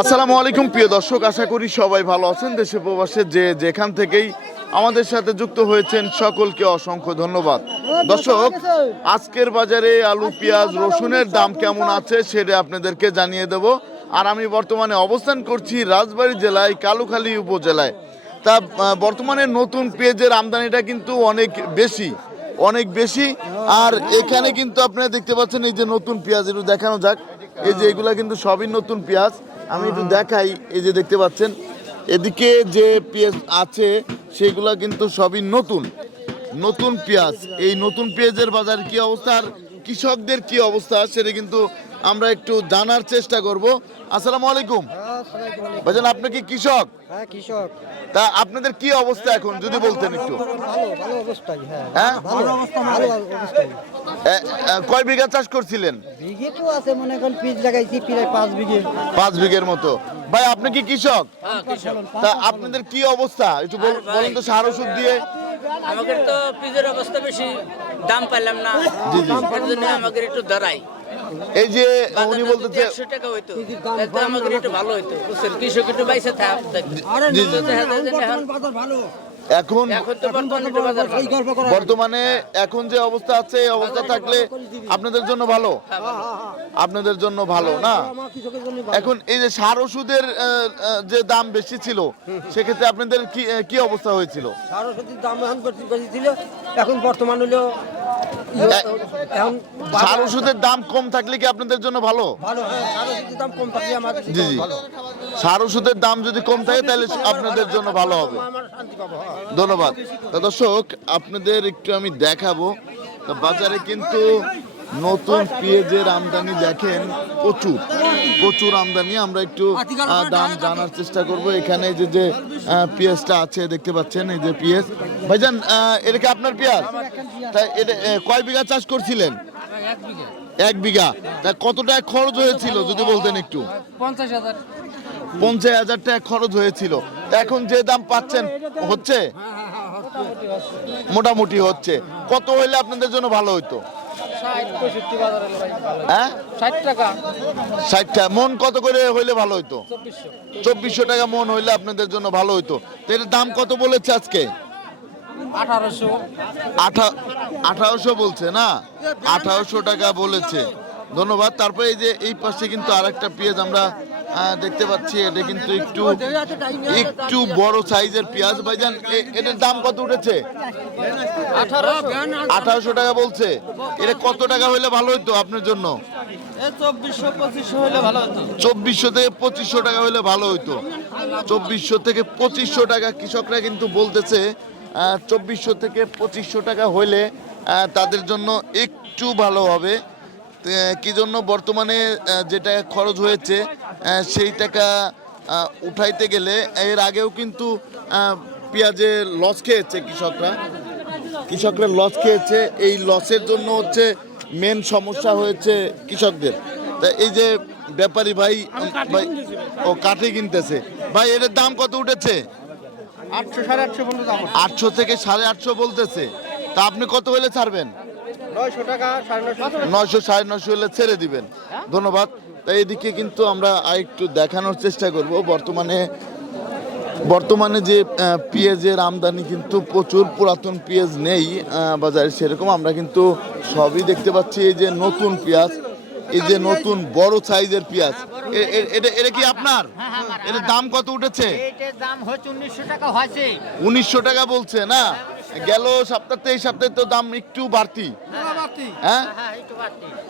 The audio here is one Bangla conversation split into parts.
আসসালামু আলাইকুম, প্রিয় দর্শক, আশা করি সবাই ভালো আছেন। দেশে প্রবাসে যে যেখান থেকেই আমাদের সাথে যুক্ত হয়েছেন, সকলকে অসংখ্য ধন্যবাদ। দর্শক, আজকের বাজারে আলু, পেঁয়াজ, রসুনের দাম কেমন আছে সেটা আপনাদেরকে জানিয়ে দেব। আর আমি বর্তমানে অবস্থান করছি রাজবাড়ী জেলায়, কালুখালী উপজেলায়। তা বর্তমানে নতুন পেঁয়াজের আমদানিটা কিন্তু অনেক বেশি অনেক বেশি। আর এখানে কিন্তু আপনারা দেখতে পাচ্ছেন, এই যে নতুন পেঁয়াজ, একটু দেখানো যাক। এই যে এগুলা কিন্তু সবই নতুন পেঁয়াজ। আমি একটু দেখাই, এই যে দেখতে পাচ্ছেন, এদিকে যে পেঁয়াজ আছে, সেগুলা কিন্তু সবই নতুন। নতুন পেঁয়াজ। এই নতুন পেঁয়াজের বাজার কি অবস্থা আর কৃষকদের কি অবস্থা সেটা কিন্তু আমরা একটু জানার চেষ্টা করব। আসসালামু আলাইকুম। ভাইজান আপনি কি কৃষক? হ্যাঁ কৃষক। তা আপনাদের কি অবস্থা এখন যদি বলতেন একটু? ভালো ভালো অবস্থায় হ্যাঁ। হ্যাঁ? ভালো অবস্থা ভালো কয় বিঘা চাষ করছিলেন? বিঘে তো আছে মনে করেন পিচ লাগাইছি প্রায় পাঁচ বিঘে। পাঁচ বিঘের মতো। ভাই আপনি কি কৃষক? তা আপনাদের কি অবস্থা? একটু বল- বলুন তো সার ওষুধ দিয়ে। আমাদের তো পিজের অবস্থা বেশি দাম পাইলাম না। জি, জি। জন্য আমাদের একটু দাঁড়াই এই যে উনি বলতেছে একশো টাকা হইতো তাতে আমাদের একটু ভালো হইতো। বুঝছেন কৃষক একটু বাইসে ভালো। এখন বর্তমানে এখন যে অবস্থা আছে এই অবস্থা থাকলে আপনাদের জন্য ভালো। আপনাদের জন্য ভালো না? এখন এই যে সার ওষুধের যে দাম বেশি ছিল সেক্ষেত্রে আপনাদের কি কি অবস্থা হয়েছিল? সরস্বতীর দাম এখন বেশি ছিল। এখন বর্তমান হলো সার ওষুধের দাম কম থাকলে কি আপনাদের জন্য ভালো? হ্যাঁ জি জি। সার ওষুধের দাম যদি কম থাকে তাহলে আপনাদের জন্য ভালো হবে। ধন্যবাদ। দর্শক আপনাদের একটু আমি দেখাবো। বাজারে কিন্তু নতুন পেঁয়াজের আমদানি দেখেন প্রচুর। প্রচুর আমদানি। আমরা একটু দাম জানার চেষ্টা করব। এখানে যে যে পেঁয়াজটা আছে দেখতে পাচ্ছেন এই যে পেঁয়াজ। ভাইজান আহ, এটা কি আপনার পেঁয়াজ? তা এটা কয় বিঘা চাষ করছিলেন? এক বিঘা। তা কত টাকা খরচ হয়েছিল যদি বলতেন একটু? পঞ্চাশ হাজার। পঞ্চাশ হাজার টাকা খরচ হয়েছিল। এখন যে দাম পাচ্ছেন হচ্ছে? মোটামুটি হচ্ছে। কত হইলে আপনাদের জন্য ভালো হইতো? হ্যাঁ? ষাটটা মন কত করে হইলে ভালো হইতো? চব্বিশশো। টাকা মন হইলে আপনাদের জন্য ভালো হইতো। এর দাম কত বলেছে আজকে? আঠারোশো। আঠা আঠারোশো বলছে না? আঠারোশো টাকা বলেছে। ধন্যবাদ। তারপরে এই যে এই পাশে কিন্তু আরেকটা পেঁয়াজ আমরা দেখতে পাচ্ছি এটা কিন্তু একটু একটু বড় সাইজের পেঁয়াজ ভাইজান। এটার দাম কত উঠেছে? আঠারোশো টাকা বলছে। এটা কত টাকা হইলে ভালো হইতো আপনার জন্য? চব্বিশশো থেকে পঁচিশশো টাকা হইলে ভালো হইতো। চব্বিশশো থেকে পঁচিশশো টাকা কৃষকরা কিন্তু বলতেছে চব্বিশশো থেকে পঁচিশশো টাকা হইলে তাদের জন্য একটু ভালো হবে। কি জন্য বর্তমানে আহ, যে খরচ হয়েছে সেই টাকা উঠাইতে গেলে এর আগেও কিন্তু পেঁয়াজে লস খেয়েছে কৃষকরা। কৃষকরা লস খেয়েছে। এই লসের জন্য হচ্ছে মেন সমস্যা হয়েছে কৃষকদের। তা এই যে ব্যাপারী ভাই ভাই ও কাঠে কিনতেছে। ভাই এর দাম কত উঠেছে? আটশো সাড়ে আটশো পর্যন্ত আটশো থেকে সাড়ে আটশো বলতেছে। তা আপনি কত হলে ছাড়বেন? নয়শো টাকা সাড়ে নয়শো। নয়শো সাড়ে নয়শো হলে ছেড়ে দিবেন। ধন্যবাদ। তাই এদিকে কিন্তু আমরা আরেকটু দেখানোর চেষ্টা করব। বর্তমানে বর্তমানে যে পেঁয়াজের আমদানি কিন্তু প্রচুর পুরাতন পেঁয়াজ নেই বাজারে সেরকম। আমরা কিন্তু সবই দেখতে পাচ্ছি এই যে নতুন পেঁয়াজ এই যে নতুন বড় সাইজের পেঁয়াজ। এটা এটা কি আপনার? এটার দাম কত উঠেছে? দাম হচ্ছে উনিশশো টাকা হয়েছে। উনিশশো টাকা বলছে না? গেল সপ্তাহে এই সপ্তাহে তো দাম একটু বাড়তি। হ্যাঁ? হ্যাঁ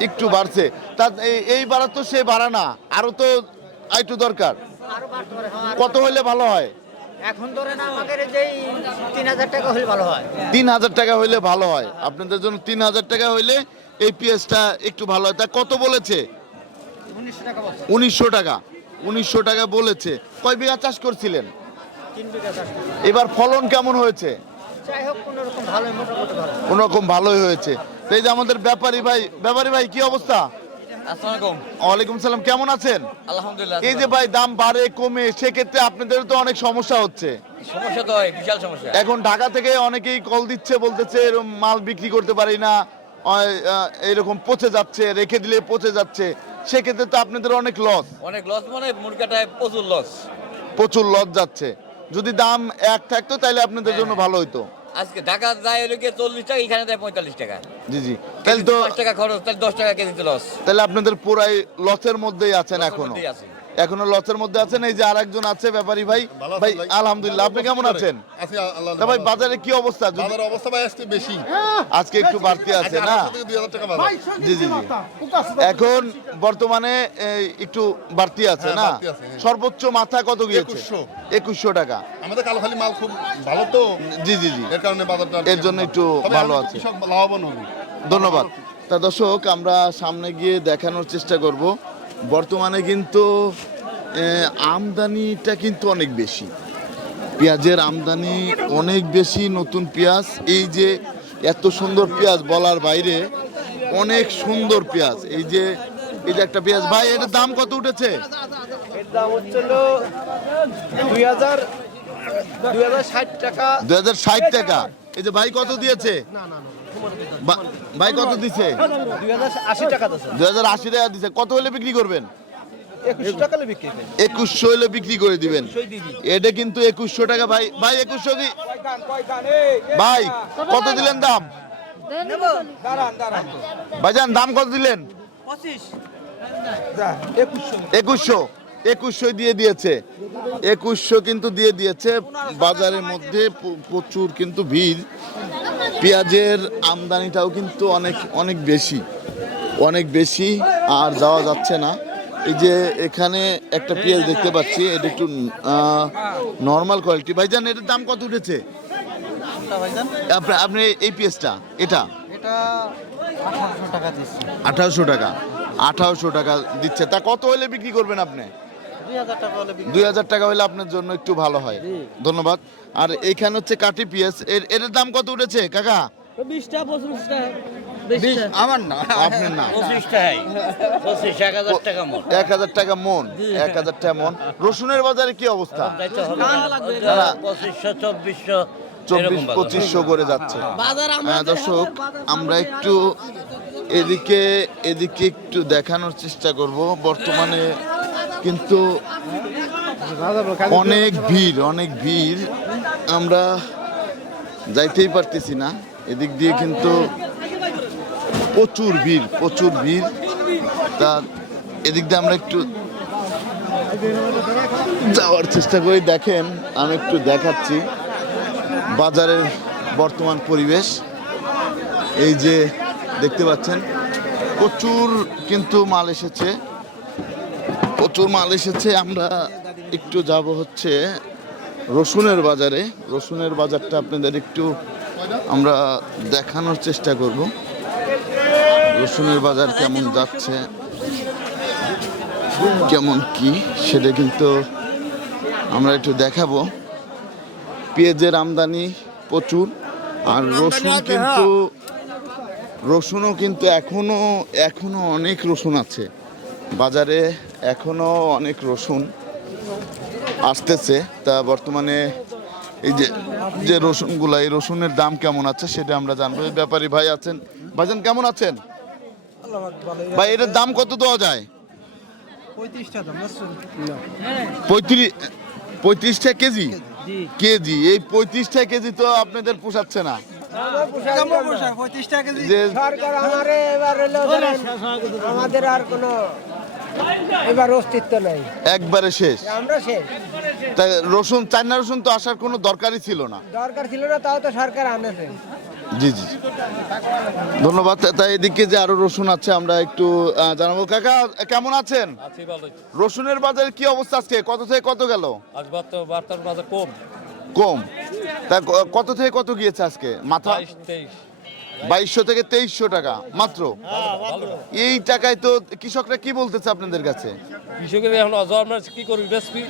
একটু বাড়ছে। তা এই- এই বাড়া তো সে বাড়া না আরও তো একটু দরকার। আরও বাড়তে পারে হ্যাঁ, কত হইলে ভালো হয়? এখন ধরেন আমাদের যেই তিন হাজার টাকা হলে ভালো হয়। তিন হাজার টাকা হইলে ভালো হয়। আপনাদের জন্য তিন হাজার টাকা হইলে এই পেঁয়াজটা একটু ভালো হয়। তা কত বলেছে? উনিশশো টাকা উনিশশো টাকা। বলেছে। কয় বিঘা চাষ করছিলেন? তিন বিঘা চাষ করি। এবার ফলন কেমন হয়েছে? কোনোরকম ভালোই হয়েছে। তো এই যে আমাদের ব্যাপারী ভাই ব্যাপারী ভাই কি অবস্থা? ওয়ালাইকুম সালাম কেমন আছেন? আলহামদুলিল্লাহ এই যে ভাই দাম বাড়ে কমে সেক্ষেত্রে আপনাদের তো অনেক সমস্যা হচ্ছে। সমস্যা তো বিশাল সমস্যা। এখন ঢাকা থেকে অনেকেই কল দিচ্ছে বলতেছে এরম মাল বিক্রি করতে পারি না এরকম পচে যাচ্ছে রেখে দিলে পচে যাচ্ছে সেক্ষেত্রে তো আপনাদের অনেক লস অনেক লস মানে মুরগাটায় প্রচুর লস প্রচুর লস যাচ্ছে। যদি দাম এক থাকতো তাহলে আপনাদের জন্য ভালো হতো আজকে ঢাকা যায় হলো গিয়ে চল্লিশ টাকা এখানে দেয় পঁয়তাল্লিশ টাকা। জি জি। তাহলে তো দশ টাকা খরচ তাহলে দশ টাকা কেজিতে লস তাহলে আপনাদের পুরাই লসের মধ্যেই আছেন এখনও। আছি। এখনও লসের মধ্যে আছেন এই যে আরেকজন আছে ব্যাপারী ভাই। ভাই? আলহামদুলিল্লাহ আপনি কেমন আছেন? ভাই বাজারে কি অবস্থা? যদি- বাজার অবস্থা ভাই আজকে বেশি। আজকে একটু বাড়তি আছে না? 800 থেকে 2000 টাকা বাজার। জি জি জি। এখন বর্তমানে একটু বাড়তি আছে হ্যাঁ, না? হ্যাঁ। সর্বোচ্চ মাথা কত গিয়েছে? একুশশো। টাকা। আমাদের কালোখালী মাল খুব ভালো তো। জি জি জি। এর কারণে বাজারটা এর জন্য একটু ভালো আছে। লাভবান হবে। ধন্যবাদ। তা দর্শক আমরা সামনে গিয়ে দেখানোর চেষ্টা করব। বর্তমানে কিন্তু আমদানিটা কিন্তু অনেক বেশি। পেঁয়াজের আমদানি অনেক বেশি নতুন পেঁয়াজ এই যে এত সুন্দর পেঁয়াজ বলার বাইরে অনেক সুন্দর পেঁয়াজ। এই যে এই যে একটা পেঁয়াজ ভাই এটার দাম কত উঠেছে? এর দাম দুই হাজার দুই হাজার ষাট টাকা। দুই হাজার ষাট টাকা। এই যে ভাই কত দিয়েছে? বা- ভাই, কত দিছে? দুই হাজার আশি টাকা দিছে। কত হলে বিক্রি করবেন? একুশশো হলে বিক্রি করে দিবেন। এটা কিন্তু একুশশো টাকা, ভাই। ভাই, একুশশো কি ভাই, কত দিলেন দাম? ভাই ভাইজান, দাম কত দিলেন? একুশশো। একুশশো দিয়ে দিয়েছে। একুশশো কিন্তু দিয়ে দিয়েছে। বাজারের মধ্যে প্রচুর কিন্তু ভিড়। পেঁয়াজের আমদানিটাও কিন্তু অনেক অনেক বেশি অনেক বেশি আর যাওয়া যাচ্ছে না। এই যে এখানে একটা পেঁয়াজ দেখতে পাচ্ছি এটা একটু নর্মাল কোয়ালিটি ভাইজান এটার দাম কত উঠেছে? আপনি আপনি এই পেঁয়াজটা এটা? এটা আঠারোশো টাকা আঠারোশো টাকা আঠারোশো টাকা দিচ্ছে। তা কত হলে বিক্রি করবেন আপনি? দুই হাজার টাকা হলে আপনার জন্য একটু ভালো হয়। ধন্যবাদ। আর এইখানে হচ্ছে কাটি পিএস এর এর দাম কত উঠেছে কাকা? বিশটা পঁচিশটা আমার না আপনার না। এক হাজার টাকা মন। এক হাজার টাকা মন মন। রসুনের বাজারে কি অবস্থা? পঁচিশশো চব্বিশশো চব্বিশ পঁচিশশো করে যাচ্ছে। বাজার হ্যাঁ দর্শক আমরা একটু এদিকে এদিকে একটু দেখানোর চেষ্টা করব। বর্তমানে কিন্তু অনেক ভিড় অনেক ভিড়। আমরা যাইতেই পারতেছি না। এদিক দিয়ে কিন্তু প্রচুর ভিড় প্রচুর ভিড়। তা এদিক দিয়ে আমরা একটু যাওয়ার চেষ্টা করি। দেখেন, আমি একটু দেখাচ্ছি বাজারের বর্তমান পরিবেশ। এই যে দেখতে পাচ্ছেন, প্রচুর কিন্তু মাল এসেছে। প্রচুর মাল এসেছে আমরা একটু যাব হচ্ছে রসুনের বাজারে। রসুনের বাজারটা আপনাদের একটু আমরা দেখানোর চেষ্টা করব। রসুনের বাজার কেমন যাচ্ছে কেমন কি সেটা কিন্তু আমরা একটু দেখাবো। পেঁয়াজের আমদানি প্রচুর আর রসুন কিন্তু রসুনও কিন্তু এখনও এখনও অনেক রসুন আছে। বাজারে এখনও অনেক রসুন আসতেছে। তা বর্তমানে এই যে যে রসুনগুলা এই রসুনের দাম কেমন আছে সেটা আমরা জানব। এই ব্যাপারী ভাই আছেন। ভাইজান কেমন আছেন? ভাই এটার দাম কত দেওয়া যায়? পঁয়ত্রিশটা পঁয়ত্রিশ পঁয়ত্রিশটা কেজি? কেজি। এই পঁয়ত্রিশটা কেজি তো আপনাদের পোষাচ্ছে না। আমাদের আর কোনো এবার অস্তিত্ব নাই। একবারে শেষ। আমরা শেষ। তাই রসুন চায়না রসুন তো আসার কোনো দরকারই ছিল না। দরকার ছিল না তাও তো সরকার আনেছে। জি জি ধন্যবাদ। তাই এদিকে যে আরও রসুন আছে আমরা একটু জানাব। কাকা কেমন আছেন? রসুনের বাজারে কি অবস্থা আজকে? কত থেকে কত গেল? আজ বাজার কম। কম। তা কত থেকে কত গিয়েছে আজকে? মাথা তেইশ। বাইশশো থেকে তেইশশো টাকা মাত্র। এই টাকায় তো কৃষকরা কি বলতেছে আপনাদের কাছে? কৃষকের এখন অজর কি করবি বেসবি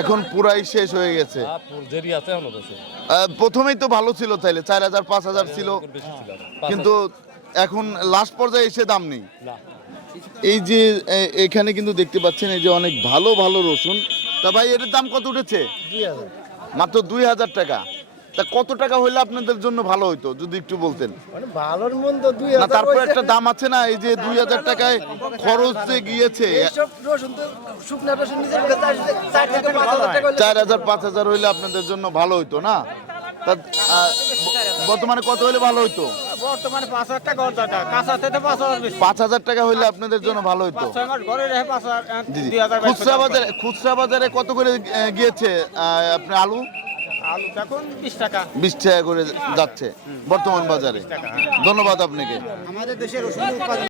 এখন পুরাই শেষ হয়ে গেছে। জেরি আছে এখনও প্রথমেই তো ভালো ছিল তাইলে চার হাজার পাঁচ হাজার ছিল। বেশি ছিল। কিন্তু এখন লাস্ট পর্যায়ে এসে দাম নেই। এই যে এখানে কিন্তু দেখতে পাচ্ছেন এই যে অনেক ভালো ভালো রসুন। তা ভাই এটার দাম কত উঠেছে? মাত্র দুই হাজার টাকা। তা কত টাকা হইলে আপনাদের জন্য ভালো হইতো যদি একটু বলতেন? মানে ভালোর মন্দ দুই না হাজার তারপরে। একটা দাম আছে না এই যে দুই হাজার টাকায় খরচ যে গিয়েছে এইসব রসুন তো শুকনা রসুন নিজের কাছে চার- হাজার পাঁচ হাজার হইলে আপনাদের জন্য ভালো হইতো না? তা বর্তমানে কত হইলে ভালো হইতো? বর্তমানে পাঁচ হাজার টাকা অর্থাৎ কাঁচা পাঁচ হাজার পাঁচ হাজার টাকা হইলে আপনাদের জন্য ভালো হইতো। খুচরা বাজারে খুচরা বাজারে কত করে গিয়েছে আহ, আপনার আলু? আলু এখন বিশ টাকা। বিশ টাকা করে যাচ্ছে বর্তমান বাজারে। ধন্যবাদ আপনাকে। আমাদের দেশের